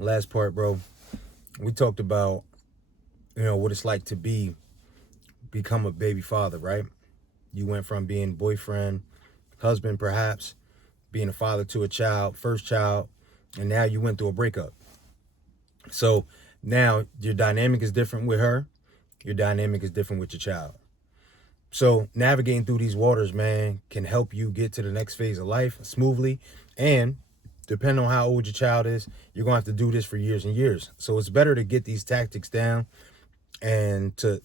Last part, bro, we talked about, what it's like to become a baby father, right? You went from being boyfriend, husband, perhaps, being a father to a child, first child, and now you went through a breakup. So now your dynamic is different with her. Your dynamic is different with your child. So navigating through these waters, man, can help you get to the next phase of life smoothly. And depending on how old your child is, you're gonna have to do this for years and years. So it's better to get these tactics down and to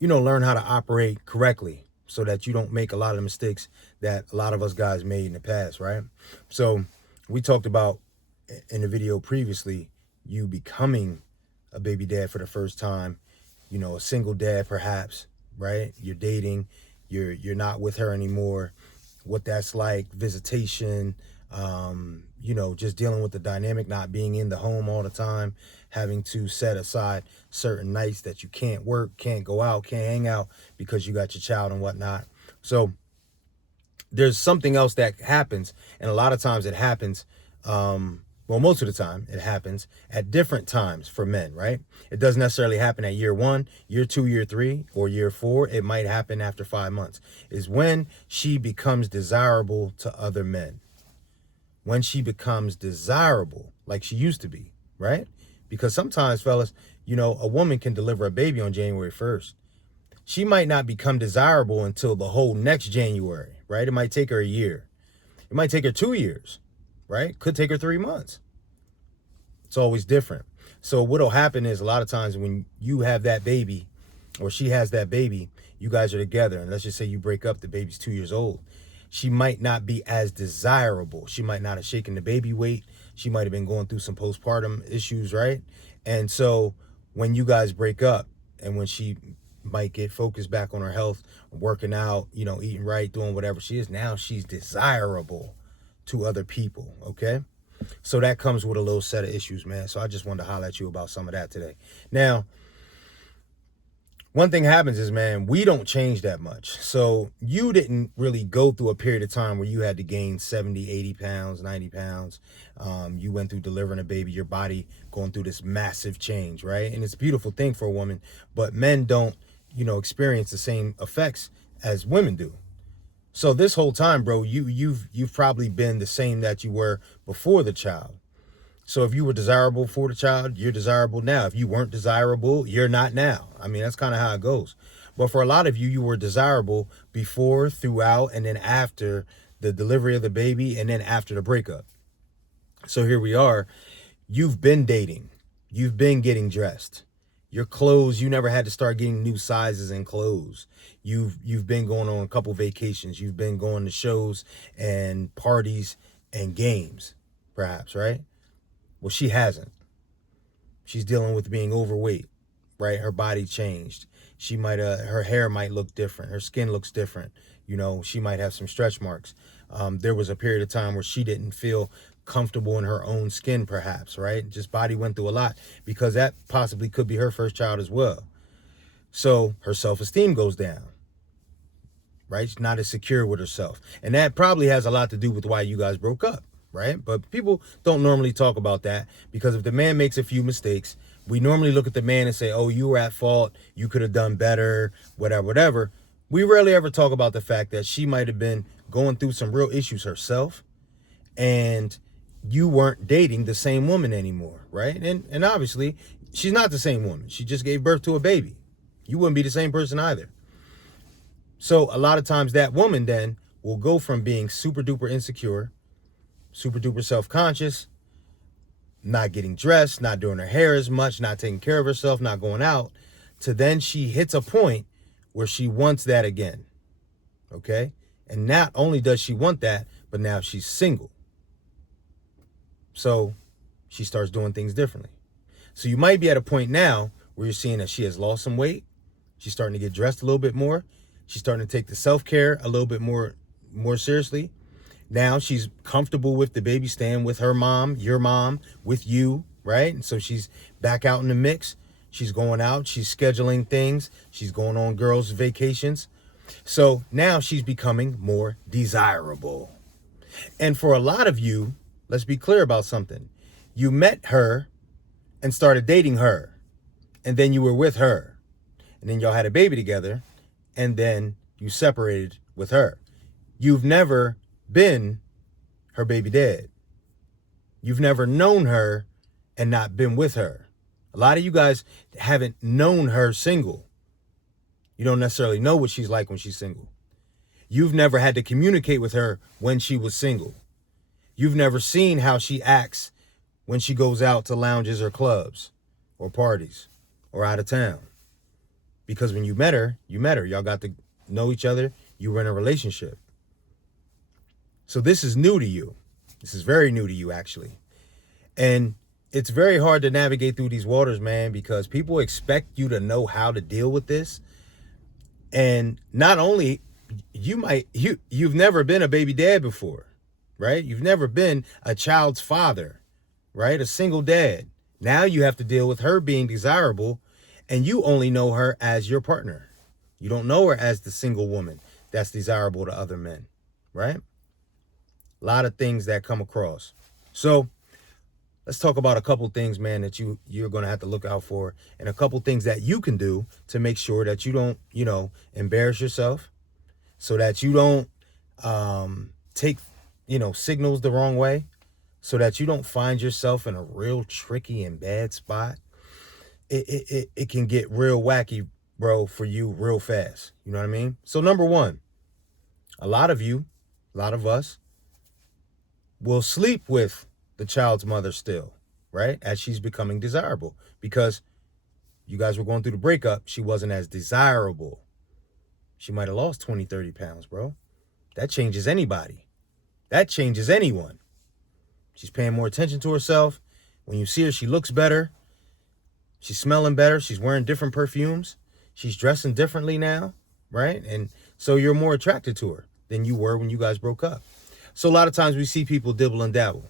learn how to operate correctly so that you don't make a lot of the mistakes that a lot of us guys made in the past, right? So we talked about in the video previously you becoming a baby dad for the first time, a single dad perhaps, right? You're dating, you're not with her anymore, what that's like, visitation, just dealing with the dynamic, not being in the home all the time, having to set aside certain nights that you can't work, can't go out, can't hang out because you got your child and whatnot. So there's something else that happens, and a lot of times it happens, most of the time it happens at different times for men, right? It doesn't necessarily happen at year 1, year 2, year 3, or year 4. It might happen after 5 months. Is when she becomes desirable to other men. When she becomes desirable, like she used to be, right? Because sometimes, fellas, a woman can deliver a baby on January 1st. She might not become desirable until the whole next January, right? It might take her a year. It might take her 2 years, right? Could take her 3 months. It's always different. So what'll happen is a lot of times when you have that baby or she has that baby, you guys are together, and let's just say you break up, the baby's 2 years old. She might not be as desirable. She might not have shaken the baby weight. She might have been going through some postpartum issues, right? And so when you guys break up and when she might get focused back on her health, working out, eating right, doing whatever she is, now she's desirable to other people, okay? So that comes with a little set of issues, man. So I just wanted to holler at you about some of that today. Now, one thing happens is, man, we don't change that much. So you didn't really go through a period of time where you had to gain 70, 80 pounds, 90 pounds. You went through delivering a baby, your body going through this massive change, right? And it's a beautiful thing for a woman, but men don't, experience the same effects as women do. So this whole time, bro, you've probably been the same that you were before the child. So if you were desirable for the child, you're desirable now. If you weren't desirable, you're not now. I mean, that's kind of how it goes. But for a lot of you, you were desirable before, throughout, and then after the delivery of the baby, and then after the breakup. So here we are. You've been dating. You've been getting dressed. Your clothes, you never had to start getting new sizes in clothes. You've been going on a couple vacations. You've been going to shows and parties and games, perhaps, right? Well, she hasn't. She's dealing with being overweight, right? Her body changed. Her hair might look different. Her skin looks different. She might have some stretch marks. There was a period of time where she didn't feel comfortable in her own skin, perhaps, right? Just body went through a lot because that possibly could be her first child as well. So her self-esteem goes down, right? She's not as secure with herself. And that probably has a lot to do with why you guys broke up, right? But people don't normally talk about that because if the man makes a few mistakes, we normally look at the man and say, oh, you were at fault. You could have done better, whatever, whatever. We rarely ever talk about the fact that she might have been going through some real issues herself and you weren't dating the same woman anymore, right? And obviously, she's not the same woman. She just gave birth to a baby. You wouldn't be the same person either. So a lot of times that woman then will go from being super duper insecure, super duper self-conscious, not getting dressed, not doing her hair as much, not taking care of herself, not going out, to then she hits a point where she wants that again, okay? And not only does she want that, but now she's single. So she starts doing things differently. So you might be at a point now where you're seeing that she has lost some weight. She's starting to get dressed a little bit more. She's starting to take the self-care a little bit more seriously. Now she's comfortable with the baby staying with her mom, your mom, with you, right? And so she's back out in the mix. She's going out. She's scheduling things. She's going on girls' vacations. So now she's becoming more desirable. And for a lot of you, let's be clear about something. You met her and started dating her, and then you were with her, and then y'all had a baby together, and then you separated with her. You've never been her baby dad. You've never known her and not been with her. A lot of you guys haven't known her single. You don't necessarily know what she's like when she's single. You've never had to communicate with her when she was single. You've never seen how she acts when she goes out to lounges or clubs or parties or out of town. Because when you met her. Y'all got to know each other. You were in a relationship. So this is new to you. This is very new to you, actually. And it's very hard to navigate through these waters, man, because people expect you to know how to deal with this. And not only you've never been a baby dad before, right? You've never been a child's father, right? A single dad. Now you have to deal with her being desirable, and you only know her as your partner. You don't know her as the single woman that's desirable to other men, right? A lot of things that come across. So let's talk about a couple things, man, that you're going to have to look out for, and a couple things that you can do to make sure that you don't, embarrass yourself, so that you don't take, signals the wrong way, so that you don't find yourself in a real tricky and bad spot. It can get real wacky, bro, for you real fast. You know what I mean? So number one, a lot of us will sleep with the child's mother still, right? As she's becoming desirable, because you guys were going through the breakup. She wasn't as desirable. She might have lost 20, 30 pounds, bro. That changes anybody. That changes anyone. She's paying more attention to herself. When you see her, she looks better. She's smelling better. She's wearing different perfumes. She's dressing differently now, right? And so you're more attracted to her than you were when you guys broke up. So a lot of times we see people dibble and dabble.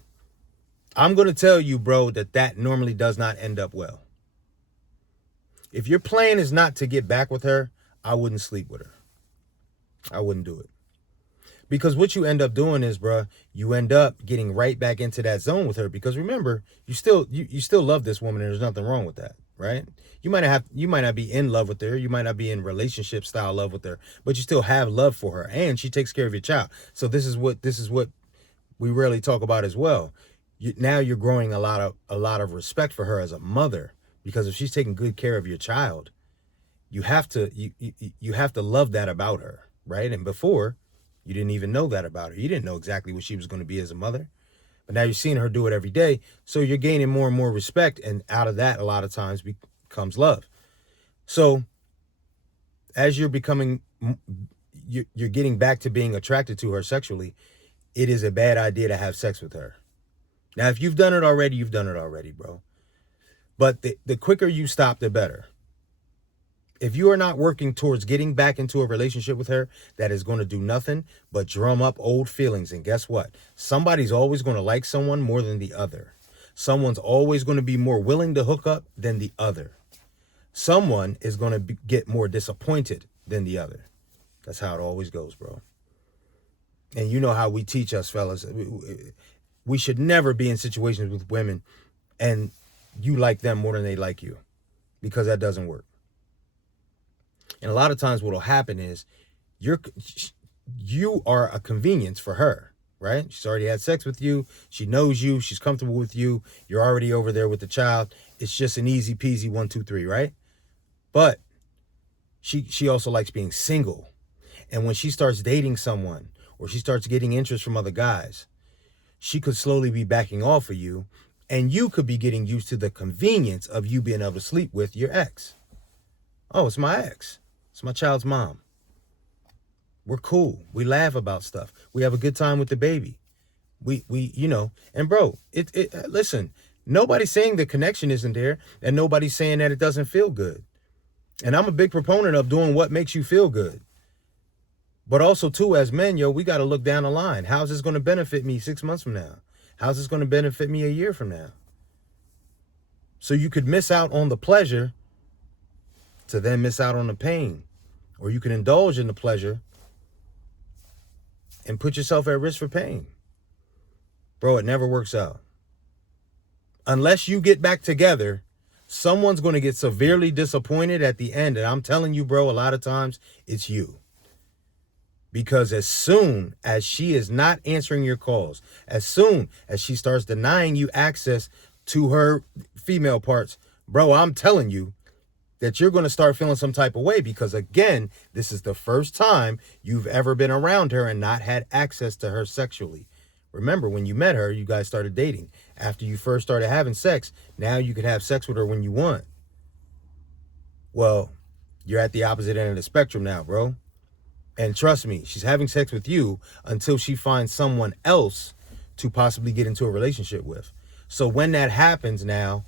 I'm going to tell you, bro, that normally does not end up well. If your plan is not to get back with her, I wouldn't sleep with her. I wouldn't do it. Because what you end up doing is, bro, you end up getting right back into that zone with her. Because remember, you still love this woman, and there's nothing wrong with that, right? You might not be in love with her, you might not be in relationship style love with her, but you still have love for her, and she takes care of your child. So this is what we rarely talk about as well. Now you're growing a lot of respect for her as a mother, because if she's taking good care of your child, you have to love that about her, right? And before, you didn't even know that about her. You didn't know exactly what she was going to be as a mother. But now you're seeing her do it every day. So you're gaining more and more respect. And out of that, a lot of times becomes love. So as you're getting back to being attracted to her sexually, it is a bad idea to have sex with her. Now, if you've done it already, you've done it already, bro. But the quicker you stop, the better. If you are not working towards getting back into a relationship with her, that is going to do nothing but drum up old feelings. And guess what? Somebody's always going to like someone more than the other. Someone's always going to be more willing to hook up than the other. Someone is going to get more disappointed than the other. That's how it always goes, bro. And you know how we teach us, fellas. We should never be in situations with women and you like them more than they like you, because that doesn't work. And a lot of times what will happen is you are a convenience for her, right? She's already had sex with you. She knows you. She's comfortable with you. You're already over there with the child. It's just an easy peasy 1, 2, 3, right? But she also likes being single. And when she starts dating someone, or she starts getting interest from other guys, she could slowly be backing off of you, and you could be getting used to the convenience of you being able to sleep with your ex. Oh, it's my ex. It's my child's mom. We're cool. We laugh about stuff. We have a good time with the baby. We and bro, listen, nobody's saying the connection isn't there, and nobody's saying that it doesn't feel good. And I'm a big proponent of doing what makes you feel good. But also, too, as men, we got to look down the line. How's this going to benefit me 6 months from now? How's this going to benefit me a year from now? So you could miss out on the pleasure to then miss out on the pain. Or you can indulge in the pleasure and put yourself at risk for pain. Bro, it never works out. unless you get back together, someone's going to get severely disappointed at the end. And I'm telling you, bro, a lot of times it's you. Because as soon as she is not answering your calls, as soon as she starts denying you access to her female parts, bro, I'm telling you that you're going to start feeling some type of way, because again, this is the first time you've ever been around her and not had access to her sexually. Remember, when you met her, you guys started dating. After you first started having sex, now you can have sex with her when you want. Well, you're at the opposite end of the spectrum now, bro. And trust me, she's having sex with you until she finds someone else to possibly get into a relationship with. So when that happens now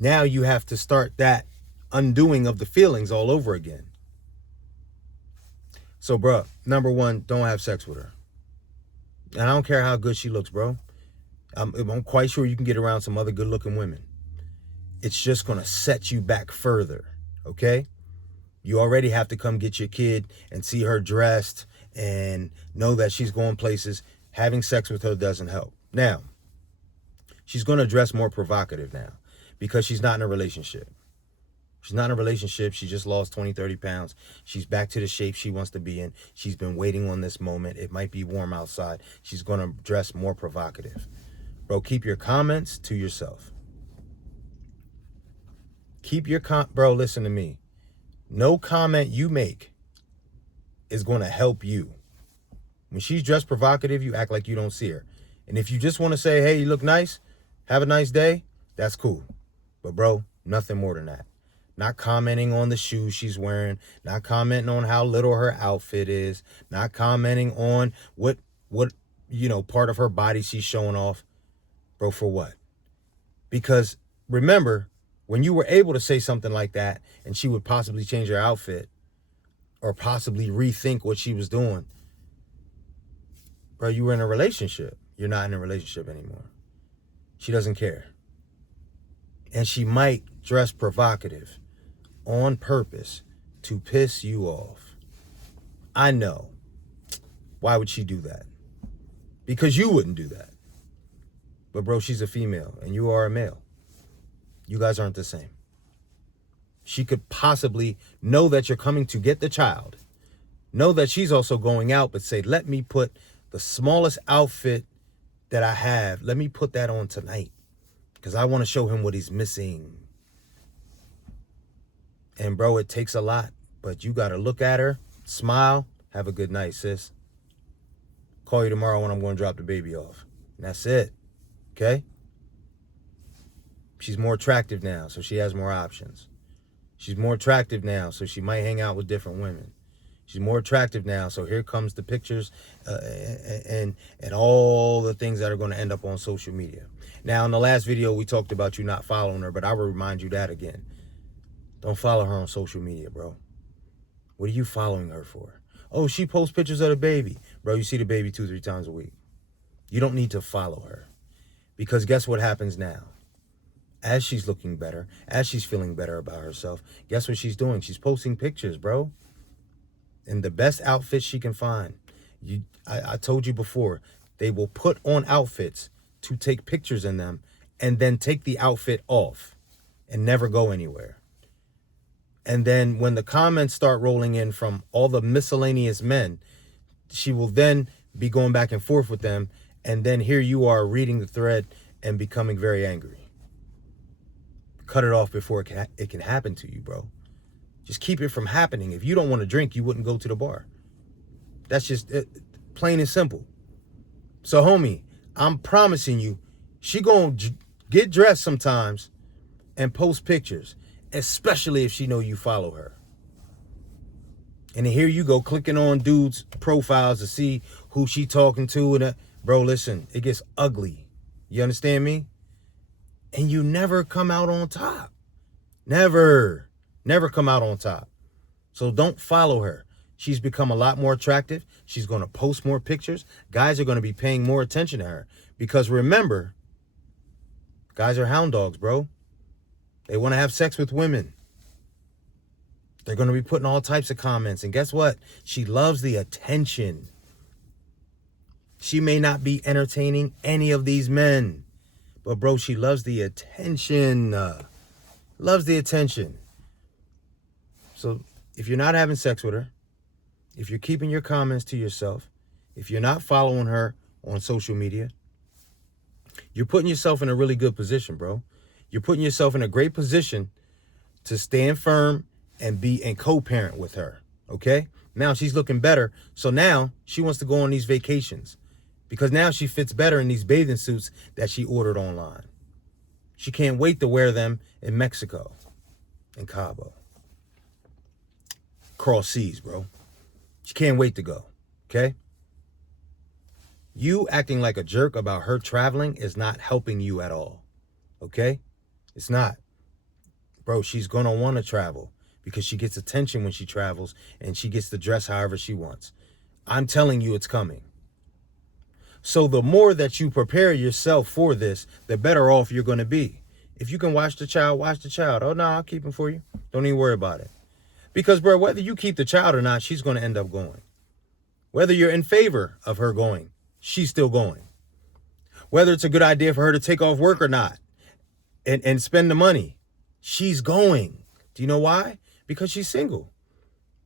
you have to start that undoing of the feelings all over again. So, bro, number one, don't have sex with her. And I don't care how good she looks, bro. I'm quite sure you can get around some other good-looking women. It's just going to set you back further, okay? You already have to come get your kid and see her dressed and know that she's going places. Having sex with her doesn't help. Now, she's going to dress more provocative now because she's not in a relationship. She's not in a relationship. She just lost 20, 30 pounds. She's back to the shape she wants to be in. She's been waiting on this moment. It might be warm outside. She's going to dress more provocative. Bro, keep your comments to yourself. Bro, listen to me. No comment you make is going to help you. When she's dressed provocative, you act like you don't see her. And if you just want to say, hey, you look nice, have a nice day, that's cool. But bro, nothing more than that. Not commenting on the shoes she's wearing, not commenting on how little her outfit is, not commenting on what part of her body she's showing off. Bro, for what? Because remember, when you were able to say something like that and she would possibly change her outfit or possibly rethink what she was doing, bro, you were in a relationship. You're not in a relationship anymore. She doesn't care. And she might dress provocative on purpose to piss you off. I know. Why would she do that? Because you wouldn't do that. But bro, she's a female and you are a male. You guys aren't the same. She could possibly know that you're coming to get the child. Know that she's also going out, but say, let me put the smallest outfit that I have. Let me put that on tonight because I want to show him what he's missing. And bro, it takes a lot, but you got to look at her, smile, have a good night, sis. Call you tomorrow when I'm going to drop the baby off. And that's it. Okay? She's more attractive now, so she has more options. She's more attractive now, so she might hang out with different women. She's more attractive now, so here comes the pictures and all the things that are going to end up on social media. Now, in the last video, we talked about you not following her, but I will remind you that again. Don't follow her on social media, bro. What are you following her for? Oh, she posts pictures of the baby. Bro, you see the baby 2-3 times a week. You don't need to follow her. Because guess what happens now? As she's looking better, as she's feeling better about herself, guess what she's doing? She's posting pictures, bro. In the best outfits she can find. I told you before, they will put on outfits to take pictures in them and then take the outfit off and never go anywhere. And then when the comments start rolling in from all the miscellaneous men, she will then be going back and forth with them. And then here you are reading the thread and becoming very angry. Cut it off before it can happen to you, bro. Just keep it from happening. If you don't want to drink, you wouldn't go to the bar. That's just plain and simple. So, homie, I'm promising you, she gonna get dressed sometimes and post pictures, especially if she know you follow her. And here you go clicking on dudes' profiles to see who she talking to. And bro, listen, it gets ugly. You understand me? And you never come out on top. Never come out on top. So don't follow her. She's become a lot more attractive. She's going to post more pictures. Guys are going to be paying more attention to her. Because remember, guys are hound dogs, bro. They want to have sex with women. They're going to be putting all types of comments. And guess what? She loves the attention. She may not be entertaining any of these men. But bro, she loves the attention. Loves the attention. So if you're not having sex with her, if you're keeping your comments to yourself, if you're not following her on social media, you're putting yourself in a really good position, bro. You're putting yourself in a great position to stand firm and be and co-parent with her, okay? Now she's looking better, so now she wants to go on these vacations because now she fits better in these bathing suits that she ordered online. She can't wait to wear them in Mexico, in Cabo. Cross seas, bro. She can't wait to go, okay? You acting like a jerk about her traveling is not helping you at all, okay? It's not. Bro, she's going to want to travel because she gets attention when she travels and she gets to dress however she wants. I'm telling you it's coming. So the more that you prepare yourself for this, the better off you're going to be. If you can watch the child, watch the child. Oh, no, I'll keep him for you. Don't even worry about it. Because, bro, whether you keep the child or not, she's going to end up going. Whether you're in favor of her going, she's still going. Whether it's a good idea for her to take off work or not and spend the money, she's going. Do you know why? Because she's single.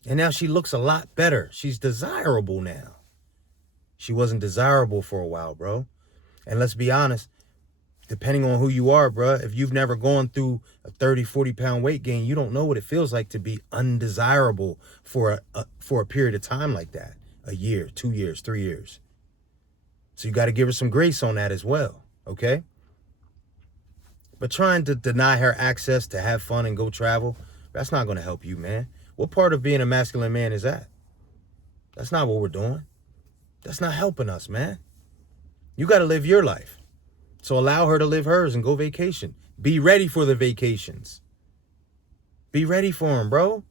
And now she looks a lot better. She's desirable now. She wasn't desirable for a while, bro. And let's be honest, depending on who you are, bro, if you've never gone through a 30, 40-pound weight gain, you don't know what it feels like to be undesirable for a period of time like that. A year, 2 years, 3 years. So you got to give her some grace on that as well, okay? But trying to deny her access to have fun and go travel, that's not going to help you, man. What part of being a masculine man is that? That's not what we're doing. That's not helping us, man. You got to live your life. So allow her to live hers and go vacation. Be ready for the vacations. Be ready for them, bro.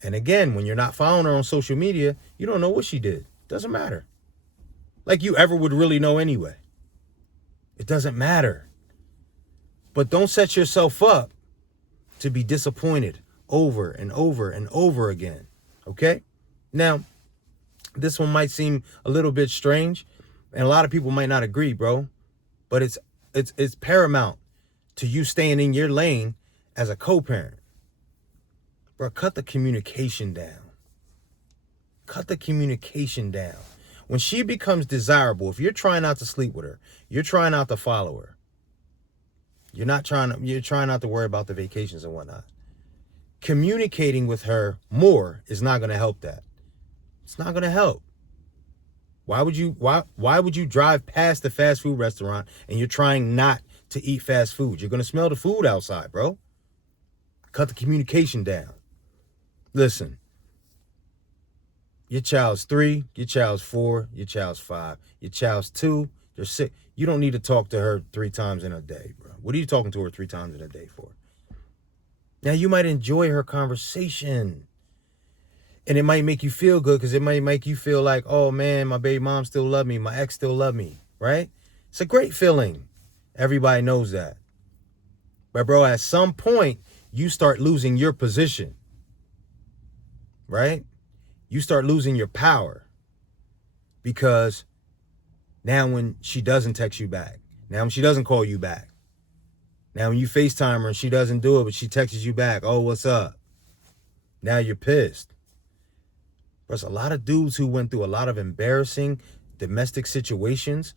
And again, when you're not following her on social media, you don't know what she did. Doesn't matter. Like you ever would really know anyway. It doesn't matter. But don't set yourself up to be disappointed over and over and over again. Okay? Now, this one might seem a little bit strange, and a lot of people might not agree, bro. But it's paramount to you staying in your lane as a co-parent. Bro, cut the communication down. Cut the communication down. When she becomes desirable, if you're trying not to sleep with her, you're trying not to follow her, you're trying not to worry about the vacations and whatnot. Communicating with her more is not going to help that. It's not going to help. Why would you drive past the fast food restaurant and you're trying not to eat fast food? You're going to smell the food outside, bro. Cut the communication down. Listen. Your child's 3, your child's 4, your child's 5, your child's 2, you're 6. You don't need to talk to her 3 times in a day, bro. What are you talking to her 3 times in a day for? Now, you might enjoy her conversation. And it might make you feel good because it might make you feel like, oh, man, my baby mom still love me. My ex still love me, right? It's a great feeling. Everybody knows that. But, bro, at some point, you start losing your position, right? You start losing your power because now when she doesn't text you back, now when she doesn't call you back, now when you FaceTime her and she doesn't do it, but she texts you back, oh, what's up? Now you're pissed. There's a lot of dudes who went through a lot of embarrassing domestic situations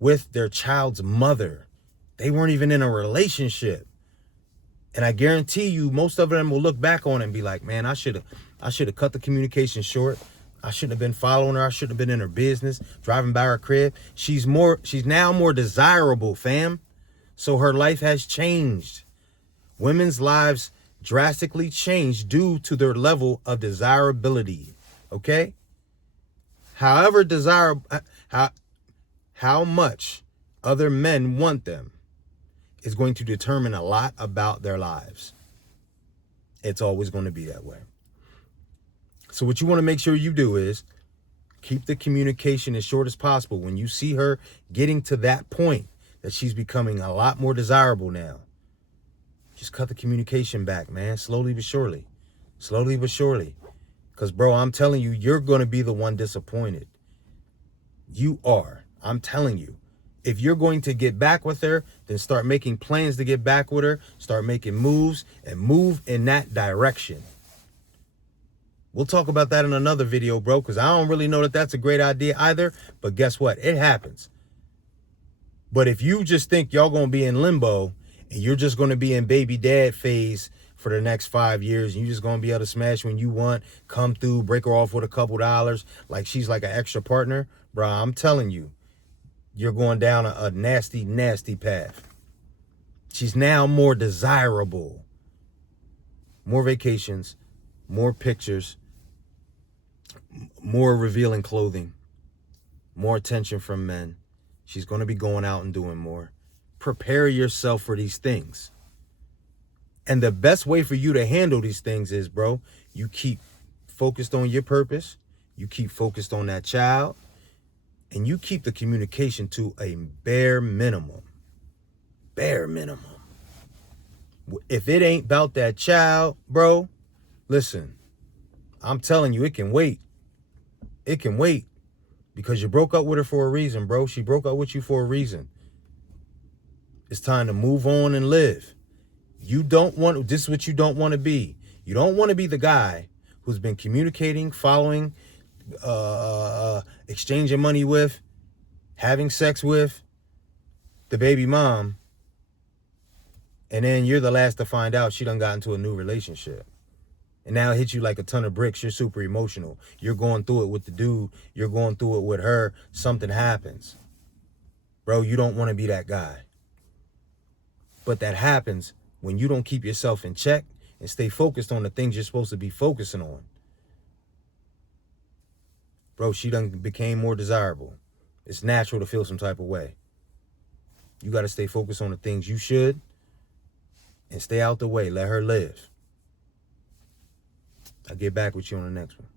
with their child's mother. They weren't even in a relationship. And I guarantee you, most of them will look back on it and be like, man, I should have cut the communication short. I shouldn't have been following her. I shouldn't have been in her business, driving by her crib. She's now more desirable, fam. So her life has changed. Women's lives drastically changed due to their level of desirability. Okay? However desirable, how much other men want them is going to determine a lot about their lives. It's always going to be that way. So what you want to make sure you do is keep the communication as short as possible. When you see her getting to that point that she's becoming a lot more desirable now, just cut the communication back, man. Slowly but surely. Slowly but surely. Because, bro, I'm telling you, you're going to be the one disappointed. You are. I'm telling you. If you're going to get back with her, then start making plans to get back with her. Start making moves and move in that direction. We'll talk about that in another video, bro, because I don't really know that that's a great idea either. But guess what? It happens. But if you just think y'all going to be in limbo and you're just going to be in baby dad phase for the next 5 years, and you're just going to be able to smash when you want, come through, break her off with a couple dollars, like she's like an extra partner, bro, I'm telling you, you're going down a nasty, nasty path. She's now more desirable. More vacations, more pictures, more revealing clothing, more attention from men. She's going to be going out and doing more. Prepare yourself for these things. And the best way for you to handle these things is, bro, you keep focused on your purpose. You keep focused on that child. And you keep the communication to a bare minimum. Bare minimum. If it ain't about that child, bro, listen, I'm telling you, it can wait. It can wait. Because you broke up with her for a reason, bro. She broke up with you for a reason. It's time to move on and live. This is what you don't want to be. You don't want to be the guy who's been communicating, following, exchanging money with, having sex with the baby mom, and then you're the last to find out she done got into a new relationship. And now it hits you like a ton of bricks. You're super emotional. You're going through it with the dude. You're going through it with her. Something happens. Bro, you don't want to be that guy. But that happens when you don't keep yourself in check and stay focused on the things you're supposed to be focusing on. Bro, she done became more desirable. It's natural to feel some type of way. You got to stay focused on the things you should and stay out the way. Let her live. I'll get back with you on the next one.